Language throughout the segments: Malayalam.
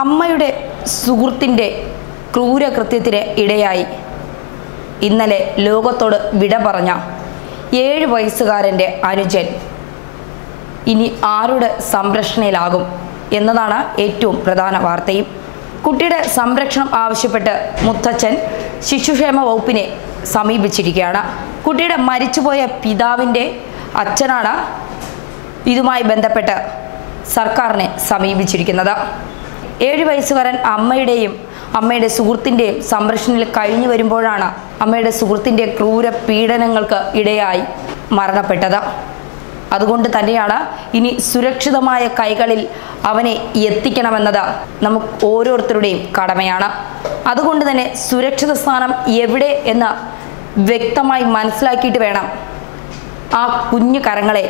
അമ്മയുടെ സുഹൃത്തിൻ്റെ ക്രൂരകൃത്യത്തിന് ഇടയായി ഇന്നലെ ലോകത്തോട് വിട പറഞ്ഞ 7 വയസ്സുകാരൻ്റെ അനുജൻ ഇനി ആരുടെ സംരക്ഷണയിലാകും എന്നതാണ് ഏറ്റവും പ്രധാന വാർത്തയും. കുട്ടിയുടെ സംരക്ഷണം ആവശ്യപ്പെട്ട് മുത്തച്ഛൻ ശിശുക്ഷേമ വകുപ്പിനെ സമീപിച്ചിരിക്കുകയാണ്. കുട്ടിയുടെ മരിച്ചുപോയ പിതാവിൻ്റെ അച്ഛനാണ് ഇതുമായി ബന്ധപ്പെട്ട് സർക്കാരിനെ സമീപിച്ചിരിക്കുന്നത്. 7 വയസ്സുകാരൻ അമ്മയുടെ സുഹൃത്തിൻ്റെയും സംരക്ഷണയിൽ കഴിഞ്ഞു വരുമ്പോഴാണ് അമ്മയുടെ സുഹൃത്തിൻ്റെ ക്രൂര പീഡനങ്ങൾക്ക് ഇടയായി മരണപ്പെട്ടത്. അതുകൊണ്ട് തന്നെയാണ് ഇനി സുരക്ഷിതമായ കൈകളിൽ അവനെ എത്തിക്കണമെന്നത് നമുക്ക് ഓരോരുത്തരുടെയും കടമയാണ്. അതുകൊണ്ട് തന്നെ സുരക്ഷിത സ്ഥാനം എവിടെ എന്ന് വ്യക്തമായി മനസ്സിലാക്കിയിട്ട് വേണം ആ കുഞ്ഞു കരങ്ങളെ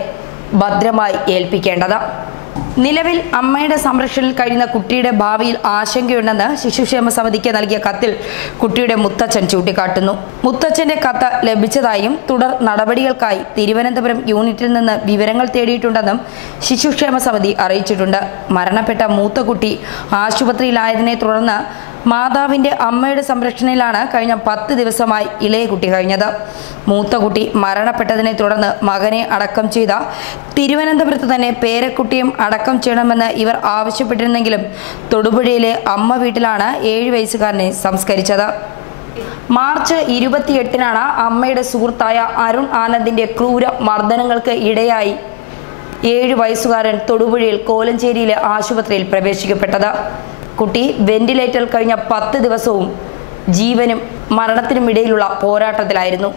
ഭദ്രമായി ഏൽപ്പിക്കേണ്ടത്. നിലവിൽ അമ്മയുടെ സംരക്ഷണയിൽ കഴിയുന്ന കുട്ടിയുടെ ഭാവിയിൽ ആശങ്കയുണ്ടെന്ന് ശിശുക്ഷേമ സമിതിക്ക് നൽകിയ കത്തിൽ കുട്ടിയുടെ മുത്തച്ഛൻ ചൂണ്ടിക്കാട്ടുന്നു. മുത്തച്ഛൻ്റെ കത്ത് ലഭിച്ചതായും തുടർ നടപടികൾക്കായി തിരുവനന്തപുരം യൂണിറ്റിൽ നിന്ന് വിവരങ്ങൾ തേടിയിട്ടുണ്ടെന്നും ശിശുക്ഷേമ സമിതി അറിയിച്ചിട്ടുണ്ട്. മരണപ്പെട്ട മൂത്ത കുട്ടി ആശുപത്രിയിലായതിനെ തുടർന്ന് മാതാവിൻ്റെ അമ്മയുടെ സംരക്ഷണയിലാണ് കഴിഞ്ഞ 10 ദിവസമായി ഇളയ കുട്ടി കഴിഞ്ഞത്. മൂത്ത കുട്ടി മരണപ്പെട്ടതിനെ തുടർന്ന് മകനെ അടക്കം ചെയ്ത തിരുവനന്തപുരത്ത് തന്നെ പേരക്കുട്ടിയും അടക്കം ചെയ്യണമെന്ന് ഇവർ ആവശ്യപ്പെട്ടിരുന്നെങ്കിലും തൊടുപുഴയിലെ അമ്മ വീട്ടിലാണ് 7 വയസ്സുകാരനെ സംസ്കരിച്ചത്. മാർച്ച് 28-നാണ് അമ്മയുടെ സുഹൃത്തായ അരുൺ ആനന്ദിൻ്റെ ക്രൂര മർദ്ദനങ്ങൾക്ക് ഇടയായി 7 വയസ്സുകാരൻ തൊടുപുഴയിൽ കോലഞ്ചേരിയിലെ ആശുപത്രിയിൽ പ്രവേശിക്കപ്പെട്ടത്. കുട്ടി വെന്റിലേറ്ററിൽ കഴിഞ്ഞ 10 ദിവസവും ജീവനും മരണത്തിനും ഇടയിലുള്ള പോരാട്ടത്തിലായിരുന്നു.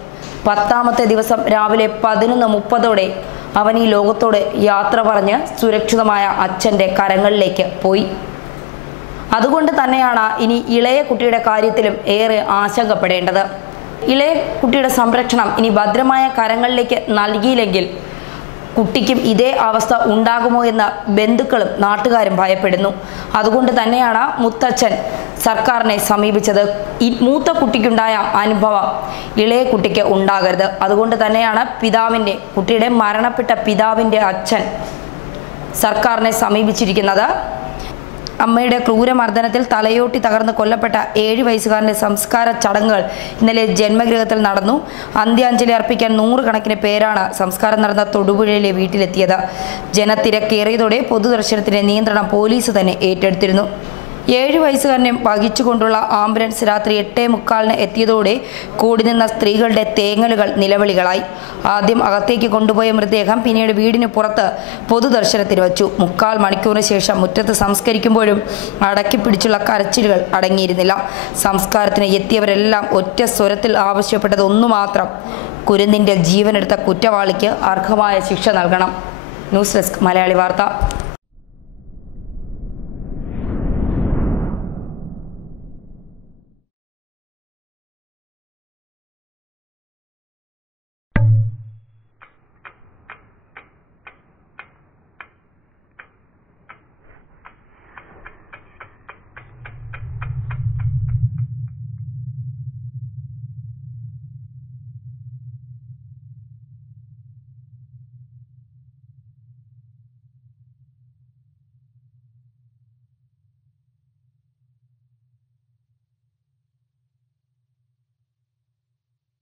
10ാമത്തെ ദിവസം രാവിലെ 11:30 അവൻ ഈ ലോകത്തോട് യാത്ര പറഞ്ഞ് സുരക്ഷിതമായ അച്ഛൻ്റെ കരങ്ങളിലേക്ക് പോയി. അതുകൊണ്ട് തന്നെയാണ് ഇനി ഇളയ കുട്ടിയുടെ കാര്യത്തിലും ഏറെ ആശങ്കപ്പെടേണ്ടത്. ഇളയ കുട്ടിയുടെ സംരക്ഷണം ഇനി ഭദ്രമായ കരങ്ങളിലേക്ക് നൽകിയില്ലെങ്കിൽ കുട്ടിക്കും ഇതേ അവസ്ഥ ഉണ്ടാകുമോ എന്ന് ബന്ധുക്കളും നാട്ടുകാരും ഭയപ്പെടുന്നു. അതുകൊണ്ട് തന്നെയാണ് മുത്തച്ഛൻ സർക്കാരിനെ സമീപിച്ചത്. ഈ മൂത്ത കുട്ടിക്കുണ്ടായ അനുഭവം ഇളയ കുട്ടിക്ക് ഉണ്ടാകരുത്. അതുകൊണ്ട് തന്നെയാണ് കുട്ടിയുടെ മരണപ്പെട്ട പിതാവിൻ്റെ അച്ഛൻ സർക്കാരിനെ സമീപിച്ചിരിക്കുന്നത്. അമ്മയുടെ ക്രൂരമർദ്ദനത്തിൽ തലയോട്ടി തകർന്ന് കൊല്ലപ്പെട്ട 7 വയസ്സുകാരൻ്റെ സംസ്കാര ചടങ്ങുകൾ ഇന്നലെ ജന്മഗൃഹത്തിൽ നടന്നു. അന്ത്യാഞ്ജലി അർപ്പിക്കാൻ 100 കണക്കിന് പേരാണ് സംസ്കാരം നടന്ന തൊടുപുഴയിലെ വീട്ടിലെത്തിയത്. ജനത്തിരക്കേറിയതോടെ പൊതുദർശനത്തിന് നിയന്ത്രണം പോലീസ് തന്നെ ഏറ്റെടുത്തിരുന്നു. 7 വയസ്സുകാരനെ വഹിച്ചുകൊണ്ടുള്ള ആംബുലൻസ് രാത്രി 8:45 എത്തിയതോടെ കൂടി നിന്ന സ്ത്രീകളുടെ തേങ്ങലുകൾ നിലവിളികളായി. ആദ്യം അകത്തേക്ക് കൊണ്ടുപോയ മൃതദേഹം പിന്നീട് വീടിന് പുറത്ത് പൊതുദർശനത്തിന് വച്ചു. 3/4 മണിക്കൂറിന് ശേഷം മുറ്റത്ത് സംസ്കരിക്കുമ്പോഴും അടക്കിപ്പിടിച്ചുള്ള കരച്ചിലുകൾ അടങ്ങിയിരുന്നില്ല. സംസ്കാരത്തിന് എത്തിയവരെല്ലാം ഒറ്റ സ്വരത്തിൽ ആവശ്യപ്പെട്ടത് ഒന്നു മാത്രം: കുരുന്നിൻ്റെ ജീവനെടുത്ത കുറ്റവാളിക്ക് അർഹമായ ശിക്ഷ നൽകണം. ന്യൂസ് ഡെസ്ക് മലയാളി വാർത്ത.